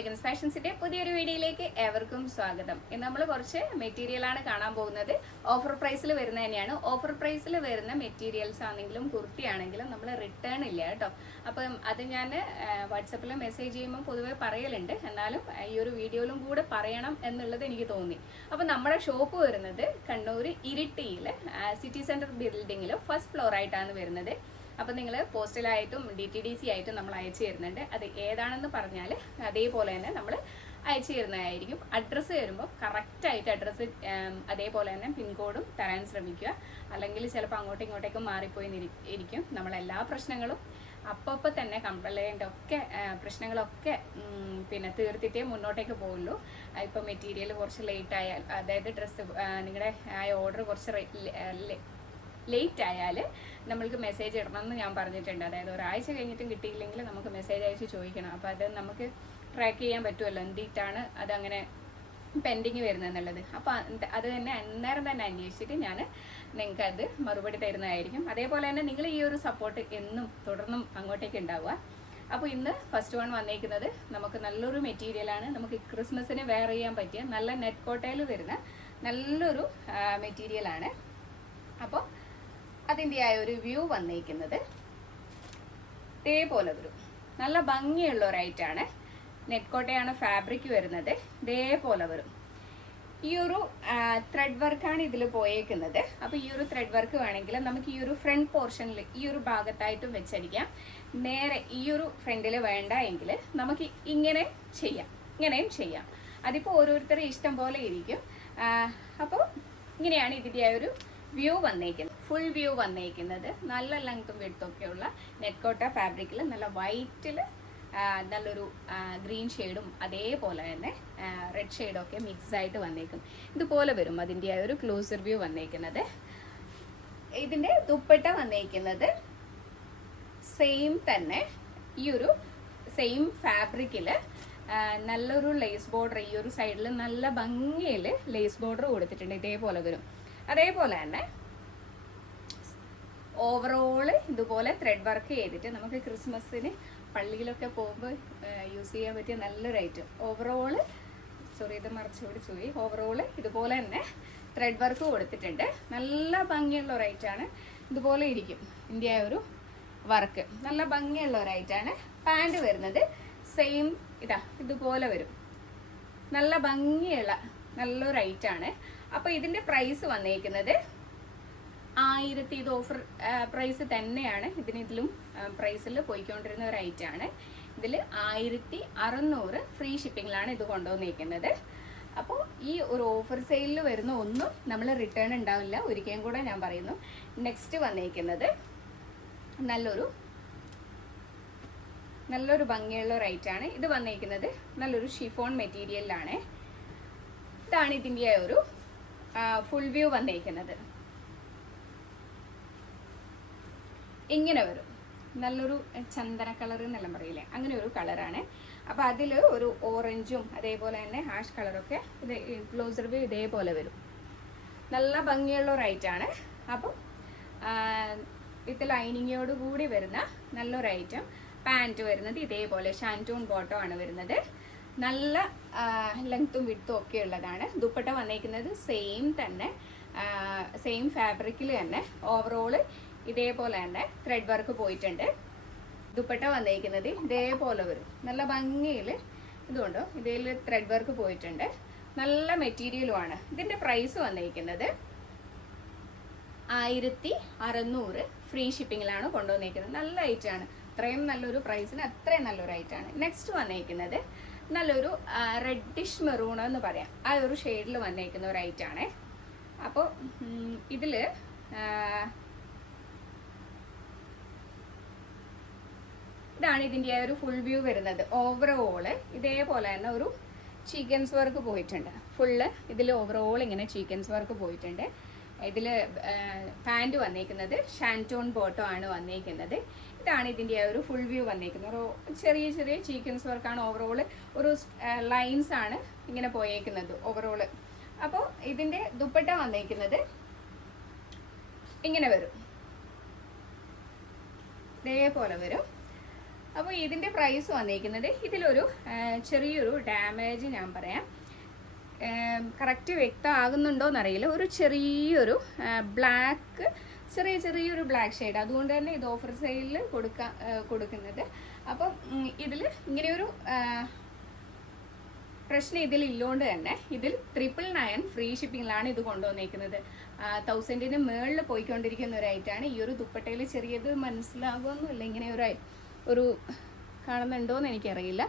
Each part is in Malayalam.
ഫാഷൻസിന്റെ പുതിയൊരു വീഡിയോയിലേക്ക് ഏവർക്കും സ്വാഗതം. ഇന്ന് നമ്മൾ കുറച്ച് മെറ്റീരിയലാണ് കാണാൻ പോകുന്നത്. ഓഫർ പ്രൈസിൽ വരുന്ന തന്നെയാണ്. ഓഫർ പ്രൈസിൽ വരുന്ന മെറ്റീരിയൽസ് ആണെങ്കിലും കുർത്തി ആണെങ്കിലും നമ്മൾ റിട്ടേൺ ഇല്ല കേട്ടോ. അപ്പം അത് ഞാൻ വാട്സപ്പിൽ മെസ്സേജ് ചെയ്യുമ്പോൾ പൊതുവെ പറയലുണ്ട്, എന്നാലും ഈ ഒരു വീഡിയോയിലും കൂടെ പറയണം എന്നുള്ളത് എനിക്ക് തോന്നി. അപ്പം നമ്മുടെ ഷോപ്പ് വരുന്നത് കണ്ണൂർ ഇരിട്ടിയിൽ സിറ്റി സെന്റർ ബിൽഡിങ്ങിൽ ഫസ്റ്റ് ഫ്ലോർ ആയിട്ടാണ് വരുന്നത്. അപ്പം നിങ്ങൾ പോസ്റ്റലായിട്ടും DTDC ആയിട്ടും നമ്മൾ അയച്ചു തരുന്നുണ്ട്. അത് ഏതാണെന്ന് പറഞ്ഞാൽ അതേപോലെ തന്നെ നമ്മൾ അയച്ചു തരുന്നതായിരിക്കും. അഡ്രസ്സ് വരുമ്പോൾ കറക്റ്റായിട്ട് അഡ്രസ്സ് അതേപോലെ തന്നെ പിൻകോഡും തരാൻ ശ്രമിക്കുക. അല്ലെങ്കിൽ ചിലപ്പോൾ അങ്ങോട്ടും ഇങ്ങോട്ടേക്കും മാറിപ്പോയി ഇരിക്കും. നമ്മളെല്ലാ പ്രശ്നങ്ങളും അപ്പോൾ തന്നെ കംപ്ലൈൻ്റ് ഒക്കെ പ്രശ്നങ്ങളൊക്കെ പിന്നെ തീർത്തിട്ടേ മുന്നോട്ടേക്ക് പോകുള്ളൂ. ഇപ്പോൾ മെറ്റീരിയൽ കുറച്ച് ലേറ്റ് ആയാൽ, അതായത് ഡ്രസ്സ് നിങ്ങളുടെ ആ ഓർഡർ കുറച്ച് ലേറ്റ് ആയാൽ നമ്മൾക്ക് മെസ്സേജ് ഇടണമെന്ന് ഞാൻ പറഞ്ഞിട്ടുണ്ട്. അതായത് ഒരാഴ്ച കഴിഞ്ഞിട്ടും കിട്ടിയില്ലെങ്കിൽ നമുക്ക് മെസ്സേജ് അയച്ച് ചോദിക്കണം. അപ്പോൾ അത് നമുക്ക് ട്രാക്ക് ചെയ്യാൻ പറ്റുമല്ലോ എന്തിട്ടാണ് അതങ്ങനെ പെൻഡിങ് വരുന്നതെന്നുള്ളത്. അപ്പോൾ അത് തന്നെ അന്നേരം തന്നെ അന്വേഷിച്ചിട്ട് ഞാൻ നിങ്ങൾക്ക് അത് മറുപടി തരുന്നതായിരിക്കും. അതേപോലെ തന്നെ നിങ്ങൾ ഈ ഒരു സപ്പോർട്ട് എന്നും തുടർന്നും അങ്ങോട്ടേക്ക് ഉണ്ടാവുക. അപ്പോൾ ഇന്ന് ഫസ്റ്റ് വൺ വന്നേക്കുന്നത് നമുക്ക് നല്ലൊരു മെറ്റീരിയലാണ്. നമുക്ക് ക്രിസ്മസിന് വെയർ ചെയ്യാൻ പറ്റിയ നല്ല നെറ്റ് കോട്ടയിൽ വരുന്ന നല്ലൊരു മെറ്റീരിയലാണ്. അപ്പോൾ അതിൻ്റെ ആ ഒരു വ്യൂ വന്നേക്കുന്നത് ഇതേപോലെ വരും. നല്ല ഭംഗിയുള്ള ഒരു ഐറ്റാണ്. നെറ്റ് കോട്ടയാണ് ഫാബ്രിക് വരുന്നത്. ഇതേപോലെ വരും. ഈ ഒരു ത്രെഡ് വർക്കാണ് ഇതിൽ പോയേക്കുന്നത്. അപ്പോൾ ഈ ഒരു ത്രെഡ് വർക്ക് വേണമെങ്കിൽ നമുക്ക് ഈ ഒരു ഫ്രണ്ട് പോർഷനിൽ ഈ ഒരു ഭാഗത്തായിട്ടും വെച്ചടിക്കാം. നേരെ ഈ ഒരു ഫ്രണ്ടിൽ വേണ്ട എങ്കിൽ നമുക്ക് ഇങ്ങനെ ചെയ്യാം, ഇങ്ങനെയും ചെയ്യാം. അതിപ്പോൾ ഓരോരുത്തരുടെ ഇഷ്ടം പോലെ ഇരിക്കും. അപ്പോൾ ഇങ്ങനെയാണ് ഇതിൻ്റെ ആ ഒരു വ്യൂ വന്നേക്കുന്നത്. ഫുൾ വ്യൂ വന്നേക്കുന്നത് നല്ല ലെങ്ത്തും വിഡ്ത്തുമൊക്കെയുള്ള നെറ്റ് കോട്ട ഫാബ്രിക്കിൽ നല്ല വൈറ്റിൽ നല്ലൊരു ഗ്രീൻ ഷെയ്ഡും അതേപോലെ തന്നെ റെഡ് ഷെയ്ഡും ഒക്കെ മിക്സ് ആയിട്ട് വന്നേക്കും. ഇതുപോലെ വരും അതിൻ്റെ ആ ഒരു ക്ലോസർ വ്യൂ വന്നേക്കുന്നത്. ഇതിൻ്റെ ദുപ്പട്ട വന്നേക്കുന്നത് സെയിം തന്നെ ഈ ഒരു സെയിം ഫാബ്രിക്കിൽ നല്ലൊരു ലേസ് ബോർഡർ, ഈ ഒരു സൈഡിൽ നല്ല ഭംഗിയിൽ ലേസ് ബോർഡർ കൊടുത്തിട്ടുണ്ട്. ഇതേപോലെ വരും. അതേപോലെ തന്നെ ഓവറോള് ഇതുപോലെ ത്രെഡ് വർക്ക് ചെയ്തിട്ട് നമുക്ക് ക്രിസ്മസിന് പള്ളിയിലൊക്കെ പോകുമ്പോൾ യൂസ് ചെയ്യാൻ പറ്റിയ നല്ലൊരു ഐറ്റം. ഓവറോള് ഇത് മറച്ചുകൂടി പോയി. ഓവറോള് ഇതുപോലെ തന്നെ ത്രെഡ് വർക്ക് കൊടുത്തിട്ടുണ്ട്. നല്ല ഭംഗിയുള്ള ഒരു ഐറ്റാണ്. ഇതുപോലെ ഇരിക്കും ഇതിൻ്റെ ഒരു വർക്ക്. നല്ല ഭംഗിയുള്ള ഒരു ഐറ്റാണ്. പാൻറ് വരുന്നത് സെയിം ഇതുപോലെ വരും. നല്ല ഭംഗിയുള്ള നല്ലൊരു ഐറ്റാണ്. അപ്പോൾ ഇതിൻ്റെ പ്രൈസ് വന്നേക്കുന്നത് 1000. ഇത് ഓഫർ പ്രൈസ് തന്നെയാണ്. ഇതിലും പ്രൈസിൽ പോയിക്കൊണ്ടിരുന്ന ഒരു ഐറ്റാണ്. ഇതിൽ 1600 ഫ്രീ ഷിപ്പിങ്ങിലാണ് ഇത് കൊണ്ടുവന്നിരിക്കുന്നത്. അപ്പോൾ ഈ ഒരു ഓഫർ സെയിലിൽ വരുന്ന ഒന്നും നമ്മൾ റിട്ടേൺ ഉണ്ടാവില്ല. ഒരിക്കലും കൂടെ ഞാൻ പറയുന്നു. നെക്സ്റ്റ് വന്നിരിക്കുന്നത് നല്ലൊരു ഭംഗിയുള്ള ഒരു ഐറ്റാണ്. ഇത് വന്നിരിക്കുന്നത് നല്ലൊരു ഷിഫോൺ മെറ്റീരിയലിലാണ്. ഇതാണ് ഇതിൻ്റെ ഒരു ഫുൾ വ്യൂ വന്നിരിക്കുന്നത്. ഇങ്ങനെ വരും. നല്ലൊരു ചന്ദന കളർ എന്നെല്ലാം പറയില്ലേ, അങ്ങനെ ഒരു കളറാണ്. അപ്പോൾ അതിൽ ഒരു ഓറഞ്ചും അതേപോലെ തന്നെ ഹാഷ് കളറൊക്കെ ഇത് ക്ലോസർ വ്യൂ ഇതേപോലെ വരും. നല്ല ഭംഗിയുള്ള ഒരു ഐറ്റാണ്. അപ്പം വിത്ത് ലൈനിങ്ങോട് കൂടി വരുന്ന നല്ലൊരു ഐറ്റം. പാൻറ്റ് വരുന്നത് ഇതേപോലെ ഷാൻറ്റൂൺ ബോട്ടം ആണ് വരുന്നത്. നല്ല ലെങ്ത്തും വിഡ്ത്തും ഒക്കെ ഉള്ളതാണ്. ദുപ്പട്ട വന്നേക്കുന്നത് സെയിം തന്നെ, സെയിം ഫാബ്രിക്കിൽ തന്നെ. ഓവറോള് ഇതേപോലെ തന്നെ ത്രെഡ് വർക്ക് പോയിട്ടുണ്ട്. ദുപ്പട്ട വന്നേക്കുന്നത് ഇതേപോലെ വരും. നല്ല ഭംഗിയിൽ ഇതുകൊണ്ടോ ഇതിൽ ത്രെഡ് വർക്ക് പോയിട്ടുണ്ട്. നല്ല മെറ്റീരിയലുമാണ്. ഇതിൻ്റെ പ്രൈസ് വന്നേക്കുന്നത് 1600 ഫ്രീ ഷിപ്പിങ്ങിലാണ് കൊണ്ടുവന്നേക്കുന്നത്. നല്ല ഐറ്റാണ്. അത്രയും നല്ലൊരു പ്രൈസിന് അത്രയും നല്ലൊരു ഐറ്റാണ്. നെക്സ്റ്റ് വന്നേക്കുന്നത് നല്ലൊരു റെഡിഷ് മെറൂൺ എന്ന് പറയാം. ആ ഒരു ഷെയ്ഡിൽ വന്നേക്കുന്ന ഒരു ഐറ്റാണ്. അപ്പോൾ ഇതിൽ ഇതാണ് ഇതിൻ്റെ ഒരു ഫുൾ വ്യൂ വരുന്നത്. ഓവറോള് ഇതേപോലെ തന്നെ ഒരു ചീക്കൻസ് വർക്ക് പോയിട്ടുണ്ട്. ഫുള്ള് ഇതിൽ ഓവറോൾ ഇങ്ങനെ ചീക്കൻസ് വർക്ക് പോയിട്ടുണ്ട്. ഇതിൽ പാൻറ് വന്നേക്കുന്നത് ഷാൻറ്റോൺ ബോട്ടം ആണ് വന്നേക്കുന്നത്. ഇതാണ് ഇതിൻ്റെ ഒരു ഫുൾ വ്യൂ വന്നേക്കുന്നത്. ഒരു ചെറിയ ചെറിയ ചീക്കൻസ് വർക്കാണ്. ഓവറോള് ഒരു ലൈൻസ് ആണ് ഇങ്ങനെ പോയേക്കുന്നത് ഓവറോള്. അപ്പോൾ ഇതിൻ്റെ ദുപ്പട്ട വന്നേക്കുന്നത് ഇങ്ങനെ വരും. ഇതേപോലെ വരും. അപ്പോൾ ഇതിൻ്റെ പ്രൈസ് വന്നിരിക്കുന്നത്, ഇതിലൊരു ചെറിയൊരു ഡാമേജ് ഞാൻ പറയാം, കറക്റ്റ് വ്യക്തമാകുന്നുണ്ടോ എന്നറിയില്ല, ഒരു ചെറിയൊരു ബ്ലാക്ക്, ചെറിയൊരു ബ്ലാക്ക് ഷെയ്ഡ്, അതുകൊണ്ട് തന്നെ ഇത് ഓഫർ സെയിലിൽ കൊടുക്കുന്നത്. അപ്പം ഇതിൽ ഇങ്ങനെയൊരു പ്രശ്നം ഇതിലില്ലോണ്ട് തന്നെ ഇതിൽ 999 ഫ്രീ ഷിപ്പിങ്ങിലാണ് ഇത് കൊണ്ടുവന്നിരിക്കുന്നത്. 1000-ന് മുകളിൽ പോയിക്കൊണ്ടിരിക്കുന്ന ഒരു ഐറ്റാണ്. ഈ ഒരു ദുപ്പട്ടയിൽ ചെറിയത് മനസ്സിലാകുമൊന്നുമില്ല, ഇങ്ങനെ ഒരു കാണുന്നുണ്ടോയെന്ന് എനിക്കറിയില്ല,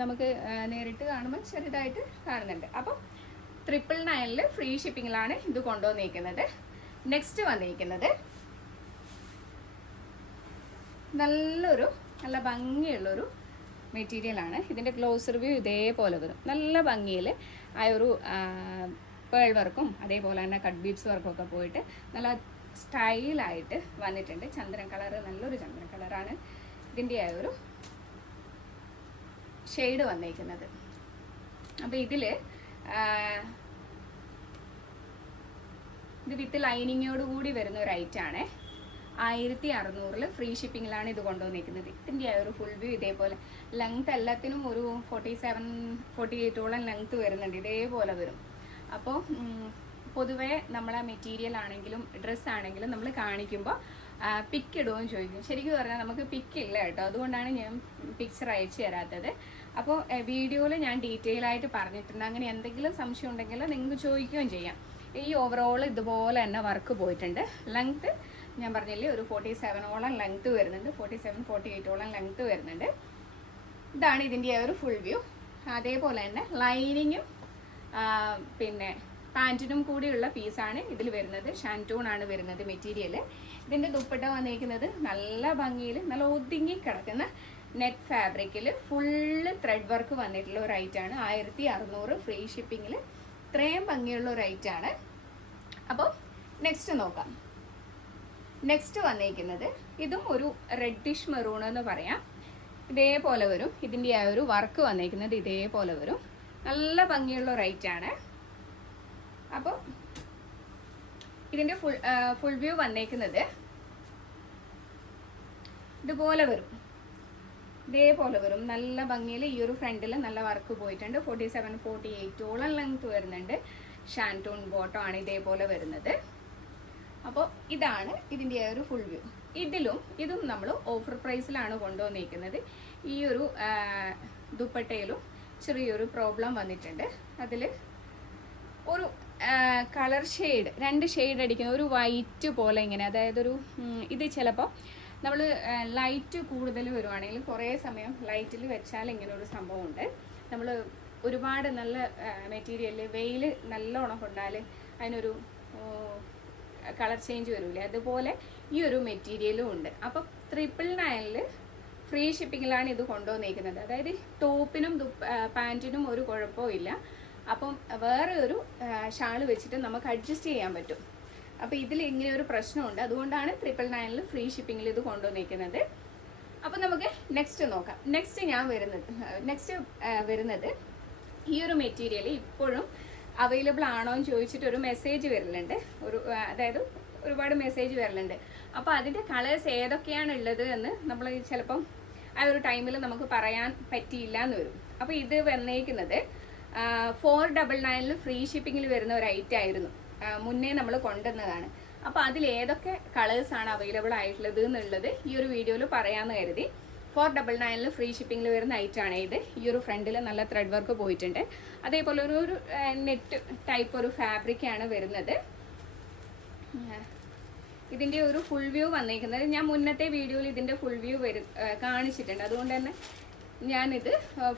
നമുക്ക് നേരിട്ട് കാണുമ്പോൾ ചെറുതായിട്ട് കാണുന്നുണ്ട്. അപ്പം 999 ഫ്രീ ഷിപ്പിങ്ങിലാണ് ഇത് കൊണ്ടുവന്നിരിക്കുന്നത്. നെക്സ്റ്റ് വന്നിരിക്കുന്നത് നല്ല ഭംഗിയുള്ളൊരു മെറ്റീരിയലാണ്. ഇതിൻ്റെ ക്ലോസ് റിവ്യൂ ഇതേപോലെ വരും. നല്ല ഭംഗിയിൽ ആ ഒരു പേൾ വർക്കും അതേപോലെ തന്നെ കട്ട് ബീഡ്സ് വർക്കും ഒക്കെ പോയിട്ട് നല്ല സ്റ്റൈലായിട്ട് വന്നിട്ടുണ്ട്. ചന്ദ്രൻ കളറ്, നല്ലൊരു ചന്ദ്രൻ കളറാണ് ഇതിൻ്റെ ആ ഒരു ഷെയ്ഡ് വന്നിരിക്കുന്നത്. അപ്പോൾ ഇത് വിത്ത് ലൈനിങ്ങോട് കൂടി വരുന്ന ഒരു ഐറ്റാണ്. 1600 ഫ്രീ ഷിപ്പിങ്ങിലാണ് ഇത് കൊണ്ടുവന്നിരിക്കുന്നത്. ഇതിൻ്റെ ആ ഒരു ഫുൾ വ്യൂ ഇതേപോലെ. ലെങ്ത് എല്ലാത്തിനും ഒരു 47-48ഓളം ലെങ്ത് വരുന്നുണ്ട്, ഇതേപോലെ വരും. അപ്പോൾ പൊതുവേ നമ്മളെ മെറ്റീരിയൽ ആണെങ്കിലും ഡ്രസ്സ് ആണെങ്കിലും നമ്മൾ കാണിക്കുമ്പോൾ പിക്ക് ഇടുകയും ചോദിക്കും. ശരിക്കും പറഞ്ഞാൽ നമുക്ക് പിക്ക് ഇല്ല കേട്ടോ, അതുകൊണ്ടാണ് ഞാൻ പിക്ചർ അയച്ചു തരാത്തത്. അപ്പോൾ വീഡിയോയിൽ ഞാൻ ഡീറ്റെയിൽ ആയിട്ട് പറഞ്ഞിട്ടുണ്ട്. അങ്ങനെ എന്തെങ്കിലും സംശയം ഉണ്ടെങ്കിൽ നിങ്ങൾക്ക് ചോദിക്കുകയും ചെയ്യാം. ഈ ഓവറോൾ ഇതുപോലെ തന്നെ വർക്ക് പോയിട്ടുണ്ട്. ലെങ്ത്ത് ഞാൻ പറഞ്ഞില്ലേ, ഒരു 47ഓളം ലെങ്ത്ത് വരുന്നുണ്ട്, 47-48ഓളം ലെങ്ത്ത് വരുന്നുണ്ട്. ഇതാണ് ഇതിൻ്റെ ആ ഒരു ഫുൾ വ്യൂ. അതേപോലെ തന്നെ ലൈനിങ്ങും പിന്നെ പാൻറ്റിനും കൂടിയുള്ള പീസാണ് ഇതിൽ വരുന്നത്. ഷാൻറ്റൂൺ ആണ് വരുന്നത് മെറ്റീരിയൽ. ഇതിൻ്റെ ദുപ്പട്ട വന്നിരിക്കുന്നത് നല്ല ഭംഗിയിൽ നല്ല ഒതുങ്ങി കിടക്കുന്ന നെറ്റ് ഫാബ്രിക്കിൽ ഫുള്ള് ത്രെഡ് വർക്ക് വന്നിട്ടുള്ള ഒരു ഐറ്റാണ്. 1600 ഫ്രീ ഷിപ്പിങ്ങിൽ ഇത്രയും ഭംഗിയുള്ള ഒരു ഐറ്റാണ്. അപ്പോൾ നെക്സ്റ്റ് നോക്കാം. നെക്സ്റ്റ് വന്നിരിക്കുന്നത് ഇതും ഒരു റെഡിഷ് മെറൂൺ എന്ന് പറയാം. ഇതേപോലെ വരും. ഇതിൻ്റെ ആ ഒരു വർക്ക് വന്നിരിക്കുന്നത് ഇതേപോലെ വരും. നല്ല ഭംഗിയുള്ള ഒരു ഐറ്റാണ്. അപ്പോൾ ഇതിൻ്റെ ഫുൾ വ്യൂ വന്നേക്കുന്നത് ഇതുപോലെ വരും. ഇതേപോലെ വരും. നല്ല ഭംഗിയിൽ ഈ ഒരു ഫ്രണ്ടിൽ നല്ല വർക്ക് പോയിട്ടുണ്ട്. 47-48ഓളം ലെങ്ത് വരുന്നുണ്ട്. ഷാൻറ്റൂൺ ബോട്ടം ആണ് ഇതേപോലെ വരുന്നത്. അപ്പോൾ ഇതാണ് ഇതിൻ്റെ ഒരു ഫുൾ വ്യൂ. ഇതും നമ്മൾ ഓഫർ പ്രൈസിലാണ് കൊണ്ടുവന്നിരിക്കുന്നത്. ഈ ഒരു ദുപ്പട്ടയിലും ചെറിയൊരു പ്രോബ്ലം വന്നിട്ടുണ്ട്. അതിൽ ഒരു കളർ ഷെയ്ഡ്, 2 ഷെയ്ഡ് അടിക്കുന്ന ഒരു വൈറ്റ് പോലെ ഇങ്ങനെ, അതായത് ഇത് ചിലപ്പോൾ നമ്മൾ ലൈറ്റ് കൂടുതൽ വരുവാണെങ്കിൽ കുറേ സമയം ലൈറ്റിൽ വെച്ചാൽ ഇങ്ങനെ ഒരു സംഭവമുണ്ട്. നമ്മൾ ഒരുപാട് നല്ല മെറ്റീരിയൽ വെയിൽ നല്ലോണം കൊണ്ടാൽ അതിനൊരു കളർ ചേഞ്ച് വരില്ലേ, അതുപോലെ ഈ ഒരു മെറ്റീരിയലും ഉണ്ട്. അപ്പം 999 ഫ്രീ ഷിപ്പിങ്ങിലാണ് ഇത് കൊണ്ടുവന്നിരിക്കുന്നത്. അതായത് ടോപ്പിനും പാൻറ്റിനും ഒരു കുഴപ്പമില്ല. അപ്പം വേറെ ഒരു ഷാള് വെച്ചിട്ട് നമുക്ക് അഡ്ജസ്റ്റ് ചെയ്യാൻ പറ്റും. അപ്പോൾ ഇതിൽ ഇങ്ങനെ ഒരു പ്രശ്നമുണ്ട്, അതുകൊണ്ടാണ് 999 ഫ്രീ ഷിപ്പിങ്ങിൽ ഇത് കൊണ്ടുവന്നിരിക്കുന്നത്. അപ്പം നമുക്ക് നെക്സ്റ്റ് നോക്കാം. നെക്സ്റ്റ് വരുന്നത് ഈ ഒരു മെറ്റീരിയൽ ഇപ്പോഴും അവൈലബിൾ ആണോ എന്ന് ചോദിച്ചിട്ട് ഒരു മെസ്സേജ് വരലുണ്ട്. അതായത് ഒരുപാട് മെസ്സേജ് വരലുണ്ട്. അപ്പോൾ അതിൻ്റെ കളേഴ്സ് ഏതൊക്കെയാണ് ഉള്ളത് എന്ന് നമ്മൾ ചിലപ്പം ആ ഒരു ടൈമിൽ നമുക്ക് പറയാൻ പറ്റിയില്ല എന്ന് വരും. അപ്പോൾ ഇത് വന്നേക്കുന്നത് 499 ഫ്രീ ഷിപ്പിങ്ങിൽ വരുന്ന ഒരു ഐറ്റം ആയിരുന്നു. മുന്നേ നമ്മൾ കൊണ്ടുവന്നതാണ്. അപ്പോൾ അതിൽ ഏതൊക്കെ കളേഴ്സാണ് അവൈലബിൾ ആയിട്ടുള്ളത് എന്നുള്ളത് ഈ ഒരു വീഡിയോയിൽ പറയാമെന്ന് കരുതി. 499 ഫ്രീ ഷിപ്പിങ്ങിൽ വരുന്ന ഐറ്റാണ് ഇത്. ഈ ഒരു ഫ്രണ്ടിൽ നല്ല ത്രെഡ് വർക്ക് പോയിട്ടുണ്ട്. അതേപോലെ ഒരു നെറ്റ് ടൈപ്പ് ഒരു ഫാബ്രിക്കാണ് വരുന്നത്. ഇതിൻ്റെ ഒരു ഫുൾ വ്യൂ വന്നിരിക്കുന്നത് ഞാൻ മുന്നത്തെ വീഡിയോയിൽ ഇതിൻ്റെ ഫുൾ വ്യൂ കാണിച്ചിട്ടുണ്ട്. അതുകൊണ്ട് തന്നെ ഞാനിത്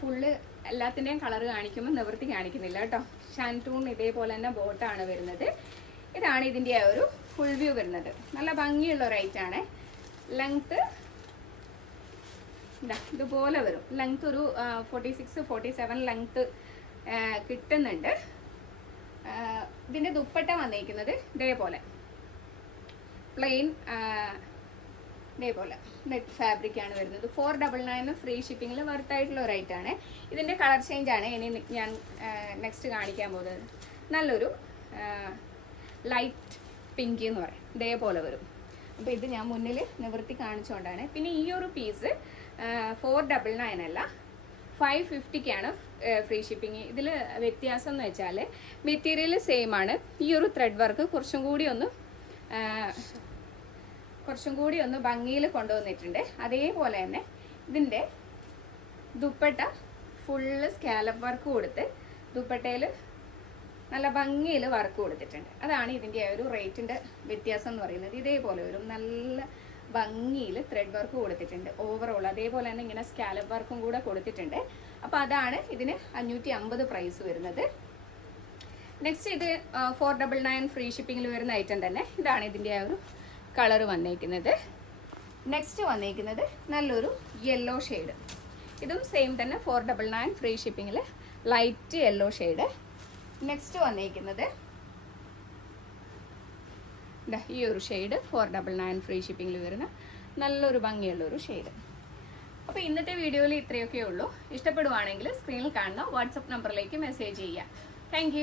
ഫുള്ള് എല്ലാത്തിൻ്റെയും കളർ കാണിക്കുമ്പോൾ നിവൃത്തി കാണിക്കുന്നില്ല കേട്ടോ. ഷാൻറ്റൂൺ ഇതേപോലെ തന്നെ ബോട്ടാണ് വരുന്നത്. ഇതാണ് ഇതിൻ്റെ ആ ഒരു ഫുൾ വ്യൂ വരുന്നത്. നല്ല ഭംഗിയുള്ള ഒരു ഐറ്റാണ്. ലെങ്ത്ത് ഇതുപോലെ വരും. ലെങ്ത് ഒരു 46-47 ലെങ്ത്ത് കിട്ടുന്നുണ്ട്. ഇതിൻ്റെ ദുപ്പട്ട വന്നിരിക്കുന്നത് ഇതേപോലെ പ്ലെയിൻ ഇതേപോലെ നെറ്റ് ഫാബ്രിക് ആണ് വരുന്നത്. 499 ഫ്രീ ഷിപ്പിങ്ങിൽ വർത്തായിട്ടുള്ള ഒരു ഐറ്റാണ്. ഇതിൻ്റെ കളർ ചേഞ്ച് ആണ് ഇനി ഞാൻ നെക്സ്റ്റ് കാണിക്കാൻ പോകുന്നത്. നല്ലൊരു ലൈറ്റ് പിങ്ക് എന്ന് പറയും, ഇതേപോലെ വരും. അപ്പോൾ ഇത് ഞാൻ മുന്നിൽ നിവൃത്തി കാണിച്ചുകൊണ്ടാണ്. പിന്നെ ഈ ഒരു പീസ് 499 അല്ല 550ക്കാണ് ഫ്രീ ഷിപ്പിംഗ്. ഇതിൽ വ്യത്യാസം എന്ന് വെച്ചാൽ മെറ്റീരിയൽ സെയിം ആണ്. ഈ ഒരു ത്രെഡ് വർക്ക് കുറച്ചും കൂടി ഒന്ന് ഭംഗിയിൽ കൊണ്ടുവന്നിട്ടുണ്ട്. അതേപോലെ തന്നെ ഇതിൻ്റെ ദുപ്പട്ട ഫുള്ള് സ്കാലപ്പ് വർക്ക് കൊടുത്ത് ദുപ്പട്ടയിൽ നല്ല ഭംഗിയിൽ വർക്ക് കൊടുത്തിട്ടുണ്ട്. അതാണ് ഇതിൻ്റെ ഒരു റേറ്റിൻ്റെ വ്യത്യാസം എന്ന് പറയുന്നത്. ഇതേപോലെ ഒരു നല്ല ഭംഗിയിൽ ത്രെഡ് വർക്ക് കൊടുത്തിട്ടുണ്ട് ഓവറോൾ. അതേപോലെ തന്നെ ഇങ്ങനെ സ്കാലപ്പ് വർക്കും കൂടെ കൊടുത്തിട്ടുണ്ട്. അപ്പോൾ അതാണ് ഇതിന് 550 പ്രൈസ് വരുന്നത്. നെക്സ്റ്റ് ഇത് 499 ഫ്രീ ഷിപ്പിങ്ങിൽ വരുന്ന ഐറ്റം തന്നെ. ഇതാണ് ഇതിൻ്റെ ഒരു കളർ വന്നേക്കുന്നത്. നെക്സ്റ്റ് വന്നേക്കുന്നത് നല്ലൊരു യെല്ലോ ഷെയ്ഡ്. ഇതും സെയിം തന്നെ 499 ഫ്രീ ഷിപ്പിങ്ങിൽ ലൈറ്റ് യെല്ലോ ഷെയ്ഡ്. നെക്സ്റ്റ് വന്നേക്കുന്നത് ഈ ഒരു ഷെയ്ഡ് 499 ഫ്രീ ഷിപ്പിങ്ങിൽ വരുന്ന നല്ലൊരു ഭംഗിയുള്ളൊരു ഷെയ്ഡ്. അപ്പോൾ ഇന്നത്തെ വീഡിയോയിൽ ഇത്രയൊക്കെ ഉള്ളൂ. ഇഷ്ടപ്പെടുവാണെങ്കിൽ സ്ക്രീനിൽ കാണുന്ന വാട്സപ്പ് നമ്പറിലേക്ക് മെസ്സേജ് ചെയ്യുക. താങ്ക്